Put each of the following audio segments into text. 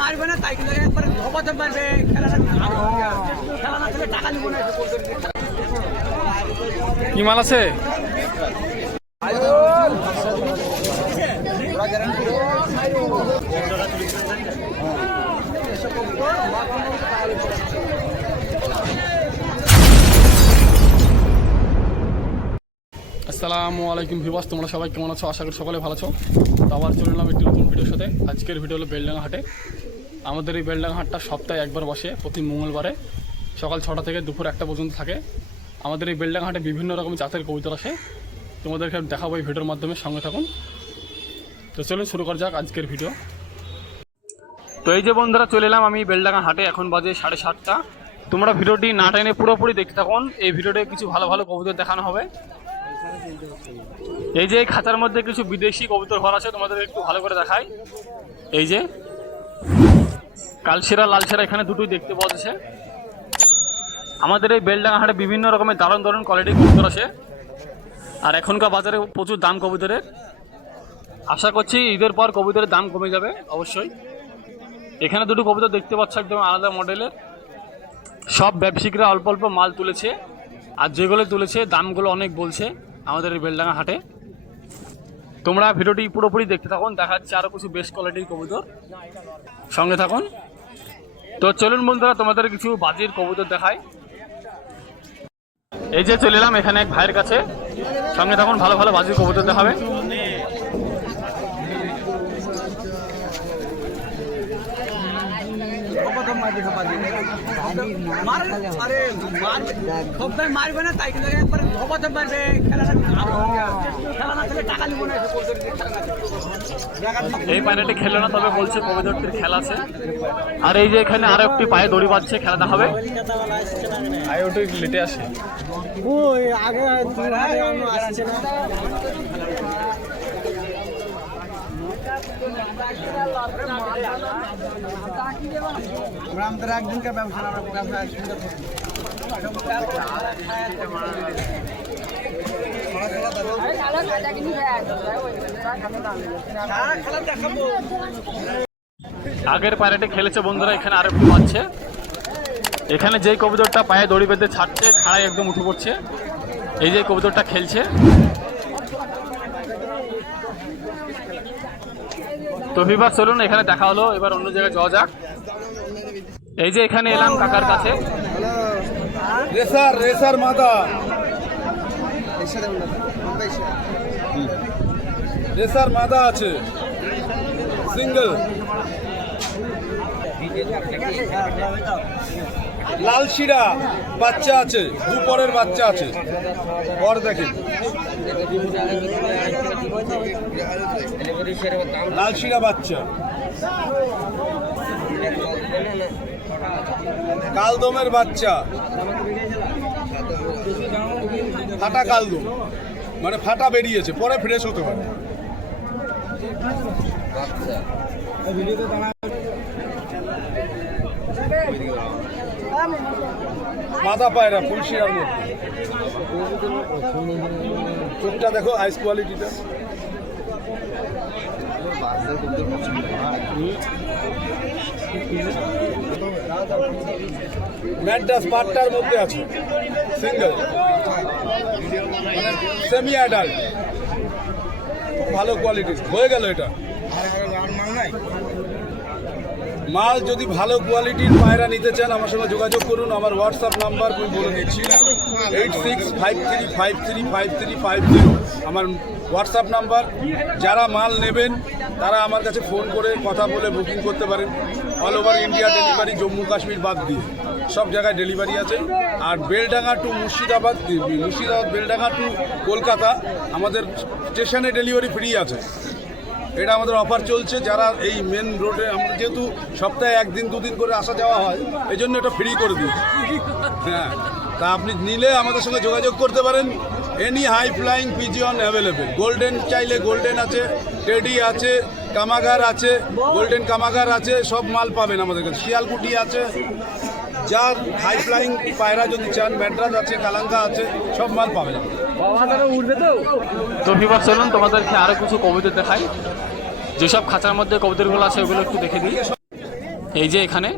মারবে না তাই কিন্তু একবার খবর মারবে খেলা না খেলে টাকা নিব না। কি মাল আছে? আসসালামু আলাইকুম ভিউয়ার্স, তোমরা সবাই কেমন আছো? আশা করি সকলে ভালো আছো। তো আবার চলে এলাম একটি নতুন ভিডিওর সাথে। আজকের ভিডিও হলো বেলডাঙ্গা হাটে। আমাদের এই বেলডাঙ্গা হাটটা সপ্তাহে একবার বসে, প্রতি মঙ্গলবারে সকাল 6টা থেকে দুপুর 1টা পর্যন্ত থাকে। আমাদের এই বেলডাঙ্গা হাটে বিভিন্ন রকম জাতের কবুতর আসে, তোমাদেরকে দেখাবো এই ভিডিওর মাধ্যমে, সঙ্গে থাকুন। তো চলুন শুরু করা যাক আজকের ভিডিও। তো এই যে বন্ধুরা, চলে এলাম আমি বেলডাঙ্গা হাটে। এখন বাজে 7:30টা। তোমরা ভিডিওটি না টেনে পুরোপুরি দেখতে থাকুন। এই ভিডিওতে কিছু ভালো ভালো কবুতর দেখানো হবে। এই যে খাঁচার মধ্যে কিছু বিদেশি কবুতর ঘর আছে, তোমাদের একটু ভালো করে দেখাই। এই যে কালশিরা লালশিরা এখানে দুটোই দেখতে পাওয়া যাচ্ছে। আমাদের এই বেলডাঙ্গা হাটে বিভিন্ন রকমের দারুণ দারুণ কোয়ালিটির কবুতর আছে। আর এখনকার বাজারে প্রচুর দাম কবুতরের। আশা করছি ঈদের পর কবুতরের দাম কমে যাবে অবশ্যই। এখানে দুটো কবুতর দেখতে পাচ্ছ, একদম আলাদা মডেলের। সব ব্যবসায়িকরা অল্প অল্প মাল তুলেছে, আর যেগুলো তুলেছে দামগুলো অনেক বলছে আমাদের এই বেলডাঙ্গা হাটে। তোমরা ভিডিওটি পুরোপুরি দেখতে থাকুন, দেখাচ্ছে আরও কিছু বেস্ট কোয়ালিটির কবুতর, সঙ্গে থাকুন। তো চলুন বন্ধুরা, তোমাদের কিছু বাজির কবুতর দেখাই। এই যে চলে এলাম এখানে এক ভাইয়ের কাছে, সঙ্গে থাকুন, ভালো ভালো বাজির কবুতর দেখাবে। মারবে না তাই কিন্তু একবার খবর মারবে খেলা না খেলে টাকা নিব না। এই পায়রাটি খেলে না, তবে বলছে কবুতরটির খেলা আছে। আর এই যে এখানে আরো একটি পায়ে দড়ি বাঁধছে, খেলাটা হবে। আইওটি লেটে আসে আগে আসছে না। আমাদের একদিনকার ব্যবসা আগের পায়রাটি খেলেছে বন্ধুরা, এখানে আরো একটু বাঁধছে। এখানে যেই কবুতরটা পায়ে দড়ি বেঁধে ছাড়ছে, খাড়ায় একদম উঠে পড়ছে। এই যে কবুতরটা খেলছে। তো ভিউয়ার্স চলুন, এখানে দেখা হলো, এবার অন্য জায়গায় যাওয়া যাক। এই যে এখানে এলাম কাকার কাছে। রেসার মাদা, রেসার মাদা আছে, সিঙ্গেল। লালশিরা বাচ্চা আছে, দুপরের বাচ্চা আছে। পর দেখেন, লালশিরা বাচ্চা, কালদমের বাচ্চা, ফাটা কালদম, মানে ফাটা বেরিয়েছে, পরে ফ্রেশ হতে পারে। মাদা পায়রা ফুলশিরার মধ্যে, চোখটা দেখো, আইস কোয়ালিটিটা। ম্যাড্রাস পাটটার মধ্যে আছে, সিঙ্গেল, মানে সেমি অ্যাডাল্ট, ভালো কোয়ালিটি। হয়ে গেল এটা মাল। যদি ভালো কোয়ালিটির পায়রা নিতে চান আমার সঙ্গে যোগাযোগ করুন। আমার হোয়াটসঅ্যাপ নাম্বার আমি বলে দিচ্ছি, 8653335350 আমার হোয়াটসঅ্যাপ নাম্বার। যারা মাল নেবেন তারা আমার কাছে ফোন করে কথা বলে বুকিং করতে পারেন। All over India delivery, Jammu Kashmir বাদ দিয়ে সব জায়গায় ডেলিভারি আছে। আর বেলডাঙ্গা টু মুর্শিদাবাদ, বেলডাঙ্গা টু কলকাতা আমাদের স্টেশনে ডেলিভারি ফ্রি আছে। এটা আমাদের অফার চলছে। যারা এই মেন রোডে, আমরা যেহেতু সপ্তাহে 1 দিন 2 দিন করে আসা যাওয়া হয়, এই জন্য এটা ফ্রি করে দিয়েছি। হ্যাঁ, তা আপনি নিলে আমাদের সঙ্গে যোগাযোগ করতে পারেন। Any high flying pigeon available. Golden চাইলে গোল্ডেন আছে, টেডি আছে, কামাগার আছে, গোল্ডেন কামাগার আছে, সব মাল পাবেন আমাদের কাছে। শিয়ালকুটি আছে, যা হাই ফ্লাইং পায়রা যদি চান, ম্যাড্রাস আছে, কালাঙ্কা আছে, সব মাল পাবেন। তো ভিউয়ার্স চলুন তোমাদেরকে আরো কিছু কবুতর দেখাই। যেসব খাঁচার মধ্যে কবুতরগুলো আছে ওগুলো একটু দেখে দিই। এই যে এখানে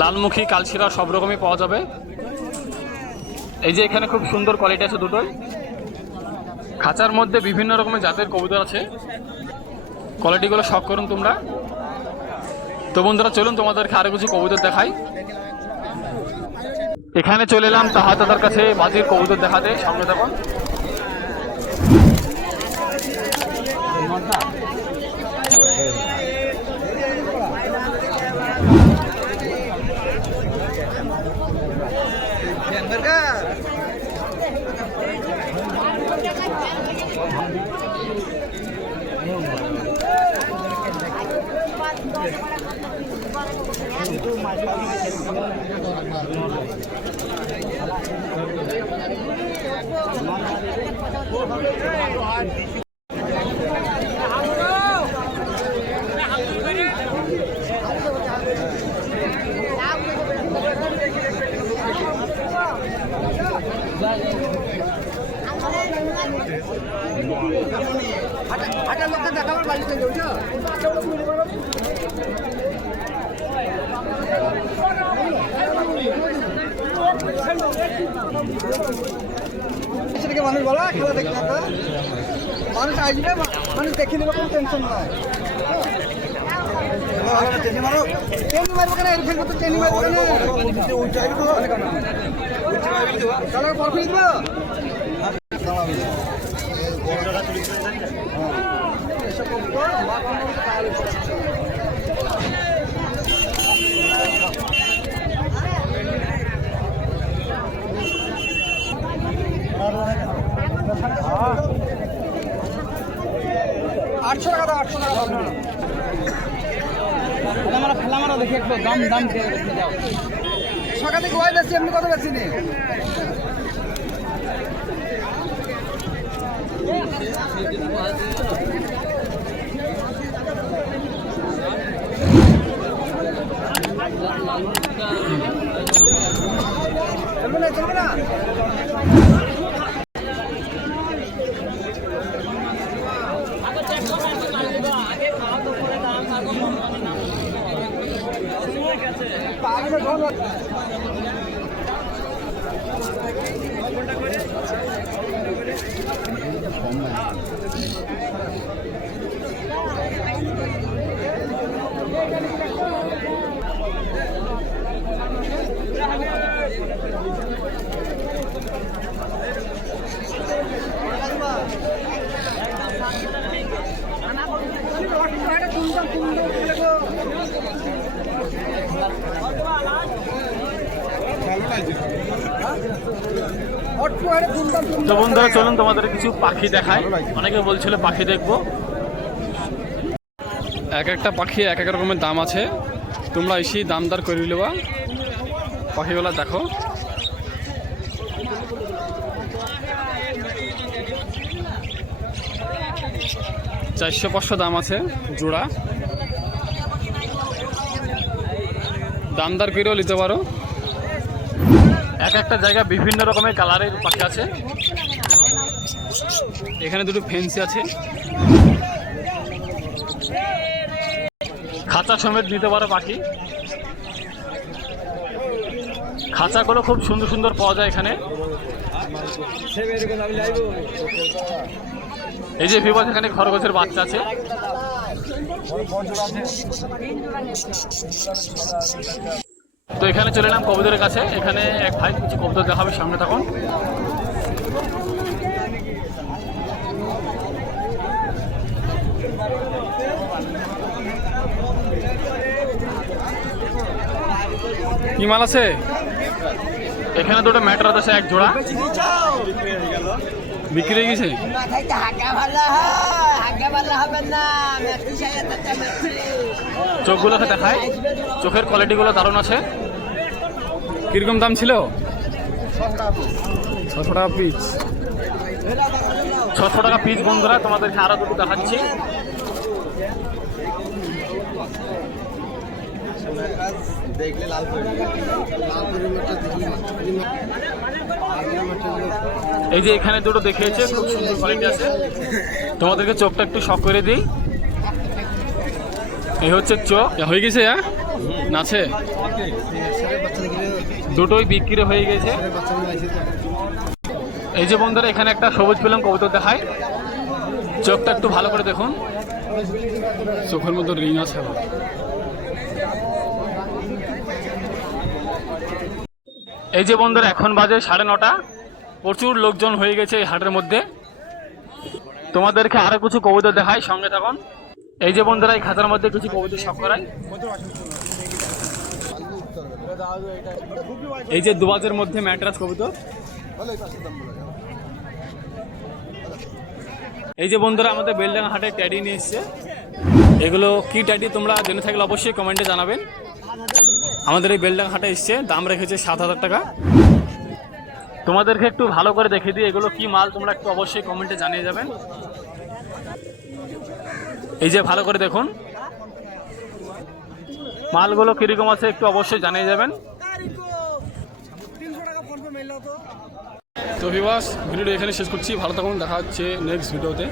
লালমুখী, কালশিরা সব রকমই পাওয়া যাবে। এই যে এখানে খুব সুন্দর কোয়ালিটি আছে দুটোই। খাঁচার মধ্যে বিভিন্ন রকমের জাতের কবুতর আছে, কোয়ালিটিগুলো শখ করুন তোমরা। তো বন্ধুরা চলুন তোমাদেরকে আরো কিছু কবুতর দেখাই। এখানে চলে এলাম তাহা দাদার কাছে বাজির কবুতর দেখাতে, সামনে দেখুন। সেটাকে মানুষ বলা খেলা দেখে না, মানুষ আসবে, মানুষ দেখে নেবে, কোনো টেনশন নয়। ট্রেনে মারবো কেন, এর ফেলবো তো ট্রেনে মারবো কেন, তাহলে প্রফিট দিব। আটশো টাকা দাও, 800 টাকা দাও। আমরা ফেলামারা দেখি একটু দাম দাম যাও। সকাল থেকে ওয়াই বেশি, এমনি কত বেশি নেই। চলবে না, চলবে না। তো বন্ধুরা চলুন তোমাদের কিছু পাখি দেখাই। অনেকে বলছিল পাখি দেখবো, এক একটা পাখি এক এক রকমের দাম আছে, তোমরা এসেই দাম দর করে নেবা। পাখিগুলা দেখো, $400-500 দাম আছে জোড়া, দামদার করেও নিতে পারো। এক একটা জায়গায় বিভিন্ন রকমের কালারের পাখি আছে। এখানে দুটো ফেন্সি আছে, খাঁচা সমেত নিতে পারো পাখি। খাঁচাগুলো খুব সুন্দর সুন্দর পাওয়া যায় এখানে। এই যে ভিভো, এখানে খরগোশের বাচ্চা আছে। তো এখানে চলে এলাম কবুতরের কাছে। এখানে এক ভাই কিছু কবুতর দেখাবে, সামনে তখন। কি মাল আছে? এখানে দুটো ম্যাটরাস আছে, এক জোড়া বিক্রি হয়ে গেছে। চোখগুলোকে দেখায়, চোখের কোয়ালিটিগুলো দারুণ আছে। কিরকম দাম ছিল? 600 টাকা পিস। 600 টাকা পিস বন্ধুরা। তোমাদেরকে আরো দুটো দেখাচ্ছি। দেখলে লাল এই যে এখানে দুটো দেখিয়েছে, খুব সুন্দর কোয়ালিটি আছে। তোমাদেরকে চোখটা একটু শক করে দিই। এই হচ্ছে চোখ। হয়ে গেছে নাচে দুটোই বিক্রি হয়ে গেছে। এই যে বন্ধুরা এখানে একটা সবুজ পেলাম কবুতর দেখায়, চোখটা একটু ভালো করে দেখুন, চোখের মধ্যে রিং আছে। এই যে বন্ধুরা এখন বাজে 9:30, প্রচুর লোকজন হয়ে গেছে এই হাটের মধ্যে। তোমাদেরকে আরো কিছু কবুতর দেখাই, সঙ্গে থাকুন। এই যে বন্ধুরা এই খাতার মধ্যে কিছু কবুতর শখ করাই। এই যে দুবাজের মধ্যে ম্যাট্রাস কবুতর। এই যে বন্ধুরা আমাদের বেলডাঙ্গা হাটে ট্যাডি নিয়ে এসছে। এগুলো কি ট্যাডি তোমরা জেনে থাকলে অবশ্যই কমেন্টে জানাবেন। আমাদের এই বেলডাঙ্গা হাটে এসছে, দাম রেখেছে 7,000 টাকা। তোমাদেরকে একটু ভালো করে দেখিয়ে দিই এগুলো কি মাল, তোমরা একটু অবশ্যই কমেন্টে জানিয়ে যাবেন। এই যে ভালো করে দেখুন মালগুলো কিরকম আছে একটু অবশ্যই জানিয়ে যাবেন। তো ভিউয়ার্স ভিডিওটা এখানে শেষ করছি, ভালো থাকুন, দেখা হচ্ছে নেক্সট ভিডিওতে।